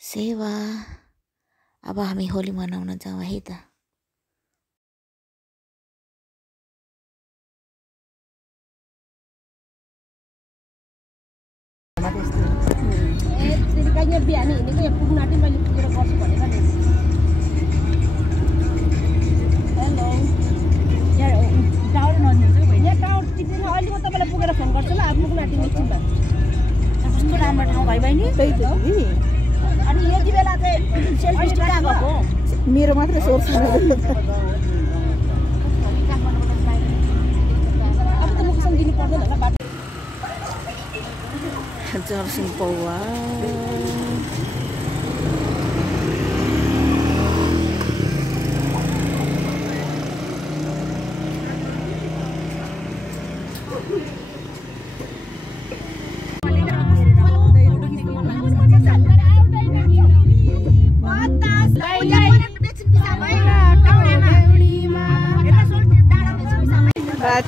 सेवा। अब हामी होली मनाउन जाउँ है त। बिहान हिँडेको यहाँ पुग्न आँटेँ मैले पुगेर बस्छु भनेर नि। हेलो यहाँ टावर नजिक यहाँ टावर टिप्दैन। अहिले म तपाईँलाई पुगेर फोन गर्छु ल। अब पुग्न आँटेँ एकछिनमा। कस्तो राम्रो ठाउँ भाइ बहिनी। त्यही त नि। अनि यति बेला चाहिँ सेल्फी स्टिक कहाँ गएको? मेरो मात्रै सोर्स अब त मुखसँग दिनु पर्दैन होला बाटो। जर्सिङ पौवा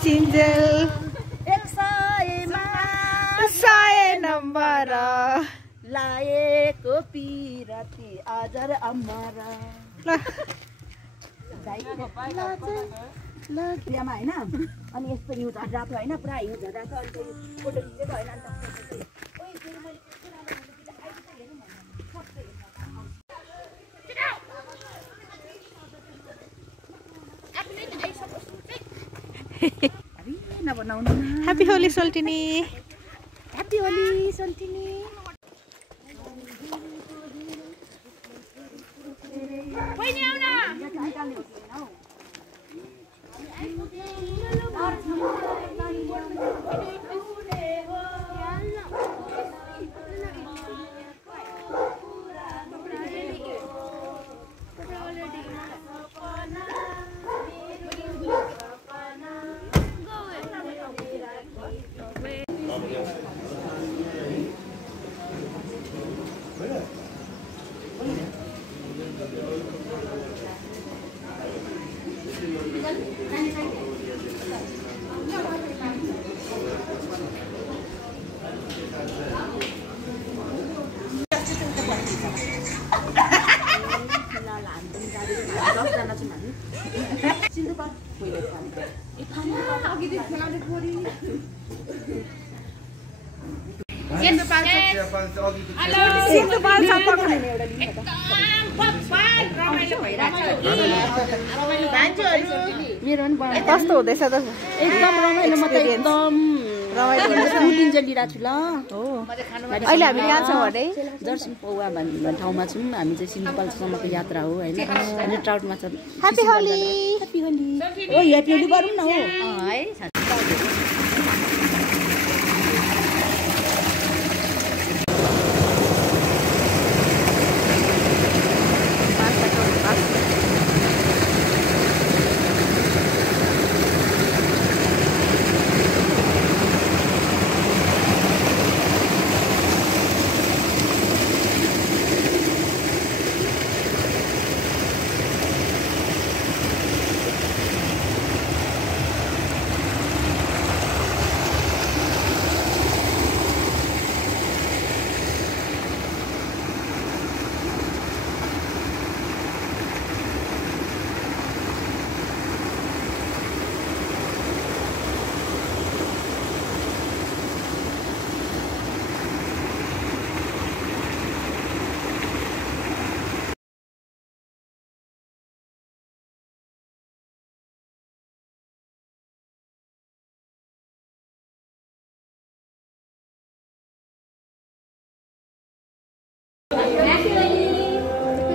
चिन्जेल 100 नम्बर लाएको पिराती आजर अमरा बिहामा होइन। अनि यस्तो हिउँ झर्राको होइन पुरा हिउँ झर्राको। अनि फोटो खिचेको होइन। ह्यापी होली सोल्टिनी। ह्यापी होली सोल्टिनी। बहिनी आऊ न। कस्तो हुँदैछ त? एकदम रमाइलो। म त एकदम रमाइलो लिइरहेको छु ल। अहिले हामी कहाँ छौँ भने जर्सिङ पौवा भन्ने ठाउँमा छौँ। हामी चाहिँ सिन्धुपाल्चोकसम्मको यात्रा हो होइन। अनि ट्राउट माछा। ह्यापी होली। ह्यापी होली। ओ ह्यापी होली गरौँ न हो है।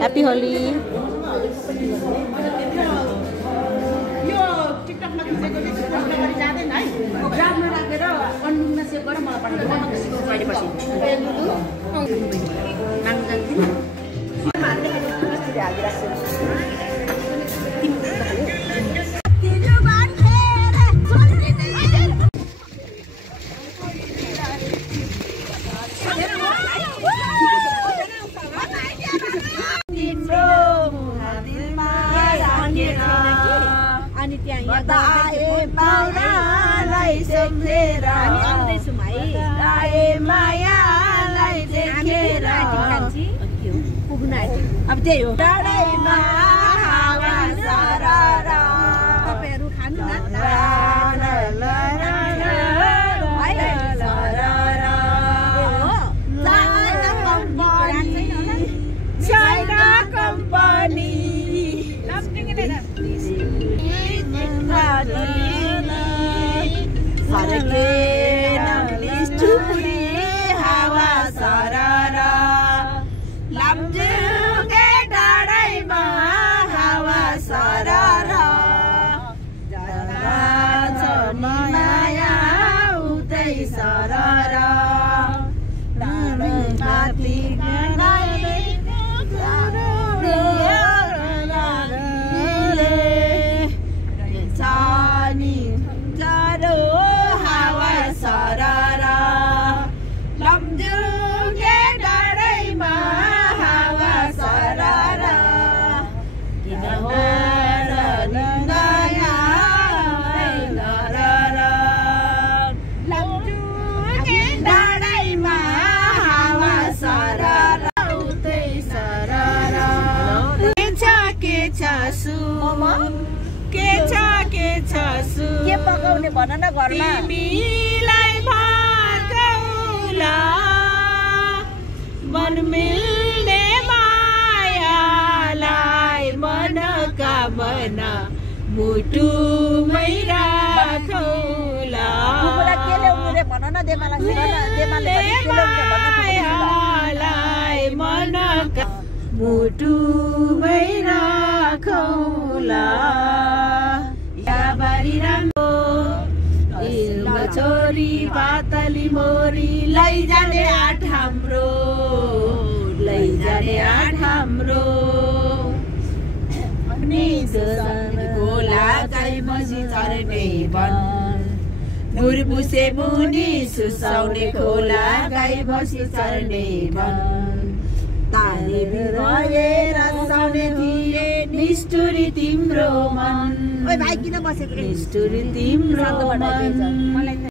ह्यापी होली। यो टिकटकमा खिचेको चाहिँ जाँदैन है। ग्राममा राखेर कन्डिङमा सेभ गरेर मलाई पठाउनु। म सिकाउँछु अहिले पछि। अनि त्यहाँ मायालाई सम्झेर हामी आउँदैछौँ है। मायालाई देखेर पुग्न आँट्यो अब त्यही हो डाँडैमा हावा सररा तपाईहरु खानु न China company Sarake namlis chupri hawa sarara Lamjuge dadaima hawa sarara Jara chani maya utai sarara Nanai mati के पकाउने भन न घरमा तिमीलाई भाकौला मन मिल्ने मायालाई मनका मन मुटुमै राखौला कुकुरा के ल्याउनु रे भन न देमालाई देमाले मायालाई मनका मुटुमै राखौला बारी राम्रो छोरी पातली मोरी लैजाने आठ हाम्रो लैजाने आठ हाम्रो गोला गाई मसी चर्ने वन मुरबुसे मुनि सुसाउने खोला गाई मसी चर्ने वन तारे बिरएर साउने थिए निष्ठुरी तिम्रो मन ओइ भाइ किन बसेको रे निष्ठुरी तिम्रो मन